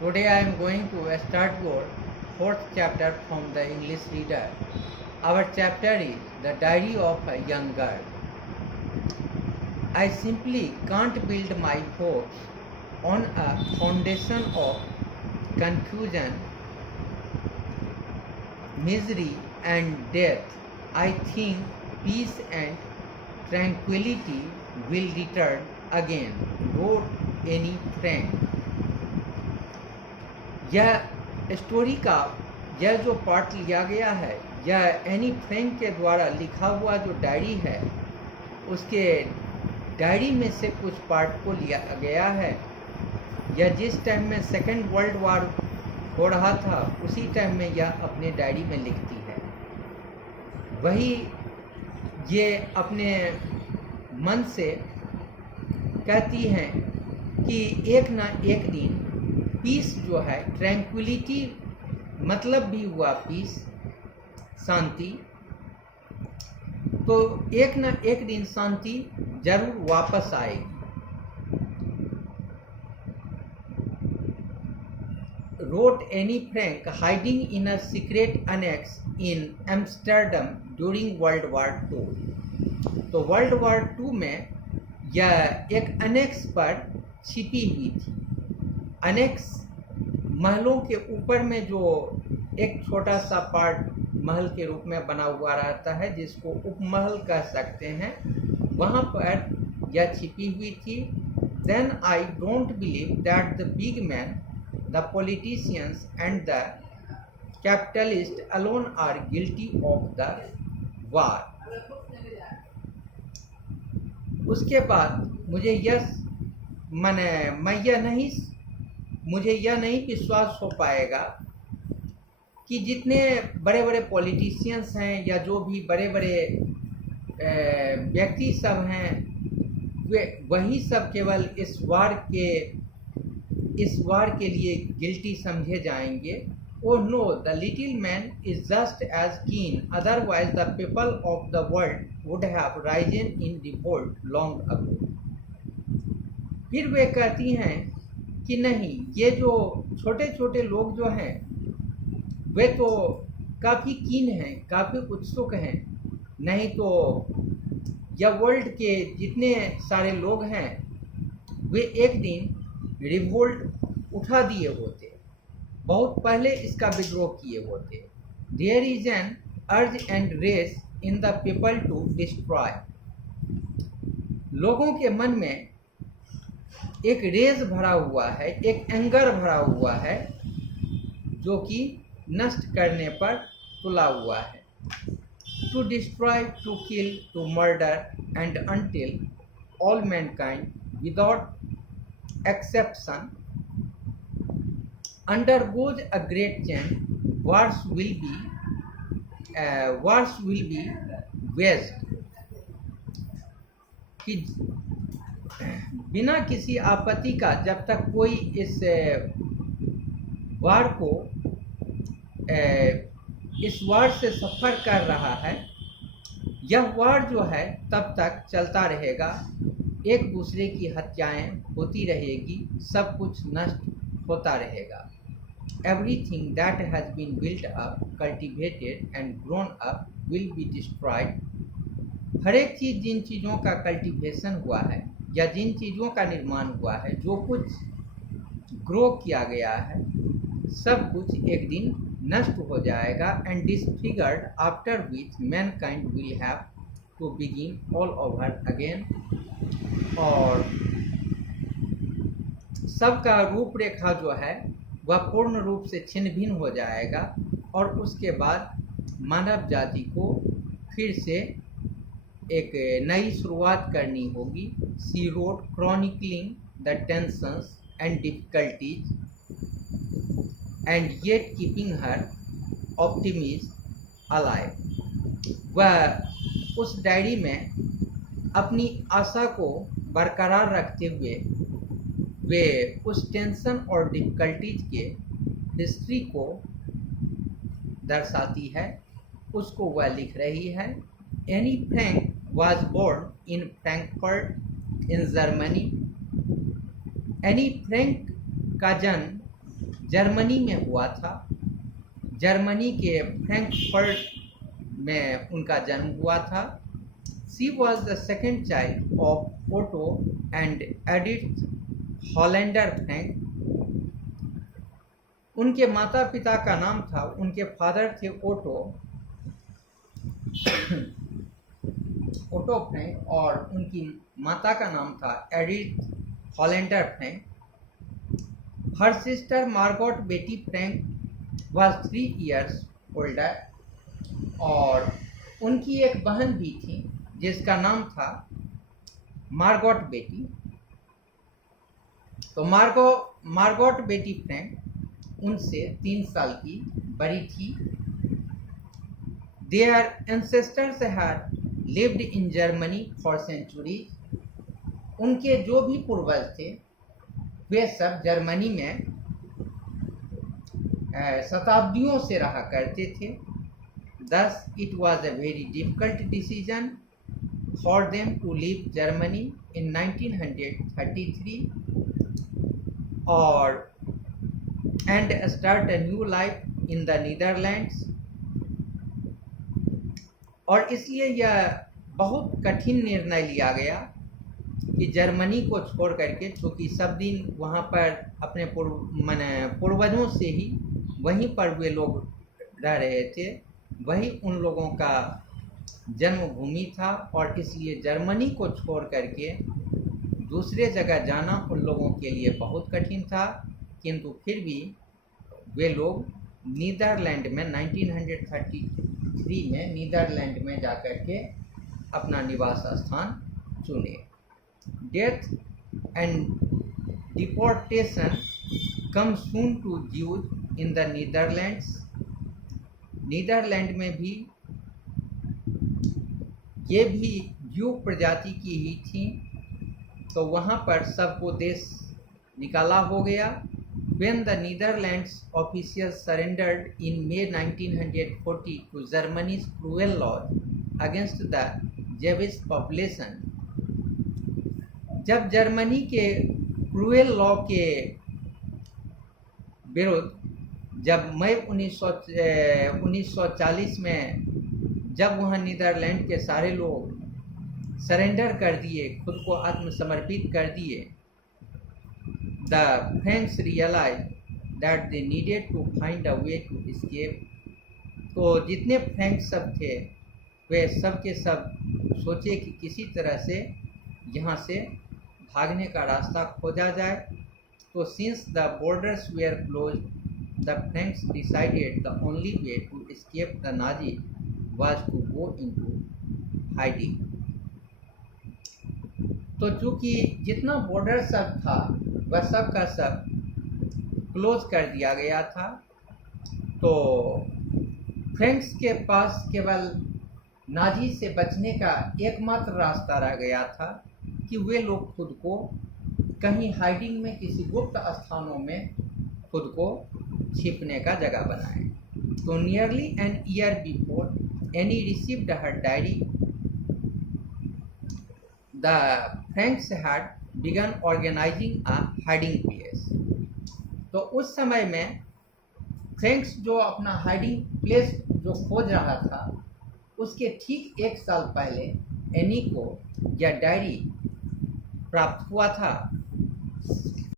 Today I am going to start your fourth chapter from the English reader. Our chapter is The Diary of a Young Girl. I simply can't build my hopes on a foundation of confusion, misery, and death. I think peace and tranquility will return again, wrote Anne Frank. यह story का यह जो part लिया गया है, यह Anne Frank के द्वारा लिखा हुआ जो डायरी है, उसके डायरी में से कुछ पार्ट को लिया गया है। यह जिस टाइम में सेकेंड वर्ल्ड वार हो रहा था उसी टाइम में यह अपने डायरी में लिखती है। वही ये अपने मन से कहती हैं कि एक ना एक दिन पीस जो है, ट्रैंक्विलिटी मतलब भी हुआ पीस, शांति, तो एक ना एक दिन शांति जरूर वापस आएगी। Wrote Anne Frank, hiding in a secret annex in Amsterdam during World War II. तो वर्ल्ड वॉर 2 में यह एक अनेक्स पर छिपी हुई थी। अनेक्स महलों के ऊपर में जो एक छोटा सा पार्ट महल के रूप में बना हुआ रहता है, जिसको उपमहल कह सकते हैं, वहाँ पर यह छिपी हुई थी। Then I don't believe that the big man, the politicians and the capitalist alone are guilty of the war. उसके बाद मुझे यह नहीं विश्वास हो पाएगा कि जितने बड़े बड़े पॉलिटिशियंस हैं या जो भी बड़े बड़े व्यक्ति सब हैं, वे वही सब केवल इस वार के लिए गिल्टी समझे जाएंगे। Oh no, the little man is just as keen, otherwise the people of the world would have risen in revolt long ago. फिर वे कहती हैं कि नहीं, ये जो छोटे छोटे लोग जो हैं वे तो काफ़ी कीन हैं, काफ़ी उत्सुक हैं, नहीं तो यह वर्ल्ड के जितने सारे लोग हैं वे एक दिन रिवोल्ट उठा दिए होते, बहुत पहले इसका विद्रोह किए होते। There is an urge and rage in the people to destroy. लोगों के मन में एक रेज भरा हुआ है, एक एंगर भरा हुआ है, जो कि नष्ट करने पर तुला हुआ है। To destroy, to kill, to murder and until all mankind without exception undergoes a great change, wars will be waged। कि बिना किसी आपत्ति का जब तक कोई इस वार से सफ़र कर रहा है, यह वार जो है तब तक चलता रहेगा, एक दूसरे की हत्याएं होती रहेगी, सब कुछ नष्ट होता रहेगा। Everything that has been built up, cultivated and grown up will be destroyed। हर एक चीज़, जिन चीज़ों का कल्टीवेशन हुआ है या जिन चीज़ों का निर्माण हुआ है, जो कुछ ग्रो किया गया है, सब कुछ एक दिन नष्ट हो जाएगा। And disfigured, after which mankind will have to begin all over again. और सबका रूपरेखा जो है वह पूर्ण रूप से छिन्न भिन्न हो जाएगा और उसके बाद मानव जाति को फिर से एक नई शुरुआत करनी होगी। She wrote, chronicling the tensions and difficulties and yet keeping her optimism alive. वह उस डायरी में अपनी आशा को बरकरार रखते हुए वे उस टेंशन और डिफ़िकल्टीज के हिस्ट्री को दर्शाती है, उसको वह लिख रही है। Anne Frank was born in Frankfurt in Germany. Anne Frank का जन्म जर्मनी में हुआ था। जर्मनी के फ्रैंकफर्ट में उनका जन्म हुआ था। She was the second child of Otto and Edith Hollander Frank. उनके माता पिता का नाम था, उनके फादर थे ओटो फ्रैंक और उनकी माता का नाम था Edith Hollander Frank. Her sister Margot बेटी फ्रैंक वॉज 3 years ओल्डर और उनकी एक बहन भी थी जिसका नाम था मार्गोट बेटी। तो मार्गोट बेटी फ्रैंक उनसे 3 साल की बड़ी थी। Their ancestors had lived in Germany for centuries. उनके जो भी पूर्वज थे वे सब जर्मनी में शताब्दियों से रहा करते थे। Thus it was a very difficult decision for them to leave Germany in 1933 and start a new life in the Netherlands. और इसलिए यह बहुत कठिन निर्णय लिया गया कि जर्मनी को छोड़ करके, चूँकि सब दिन वहाँ पर अपने पूर्वजों से ही वहीं पर वे लोग रह रहे थे, वही उन लोगों का जन्मभूमि था और इसलिए जर्मनी को छोड़ करके दूसरे जगह जाना उन लोगों के लिए बहुत कठिन था। किंतु फिर भी वे लोग नीदरलैंड में 1933 में नीदरलैंड में जाकर के अपना निवास स्थान चुने। Death and deportation come soon to Jews in the Netherlands. Netherland में भी ये भी ज्यू प्रजाति की ही थी, तो वहाँ पर सबको देश निकाला हो गया। When the Netherlands officials surrendered in May 1940 to Germany's cruel laws against the Jewish population, जब जर्मनी के क्रूएल लॉ के विरुद्ध जब मई 1940 में जब वहाँ नीदरलैंड के सारे लोग सरेंडर कर दिए, खुद को आत्मसमर्पित कर दिए, the Franks realized that they needed to find a way to escape. तो जितने फ्रैंक सब थे वे सब के सब सोचे कि किसी तरह से यहाँ से भागने का रास्ता खोजा जाए। तो since the borders were closed, the Franks decided the only way to escape the Nazis was to go into hiding. तो चूँकि जितना बॉर्डर सब था वह सब का सब क्लोज कर दिया गया था, तो फ्रैंक्स के पास केवल नाजी से बचने का एकमात्र रास्ता रह गया था कि वे लोग खुद को कहीं हाइडिंग में किसी गुप्त स्थानों में खुद को छिपने का जगह बनाएं। तो nearly an year before Anne received her diary, the Franks had begun organising a hiding place. तो उस समय में फ्रैंक्स जो अपना हाइडिंग प्लेस जो खोज रहा था, उसके ठीक 1 साल पहले एनी को यह डायरी प्राप्त हुआ था।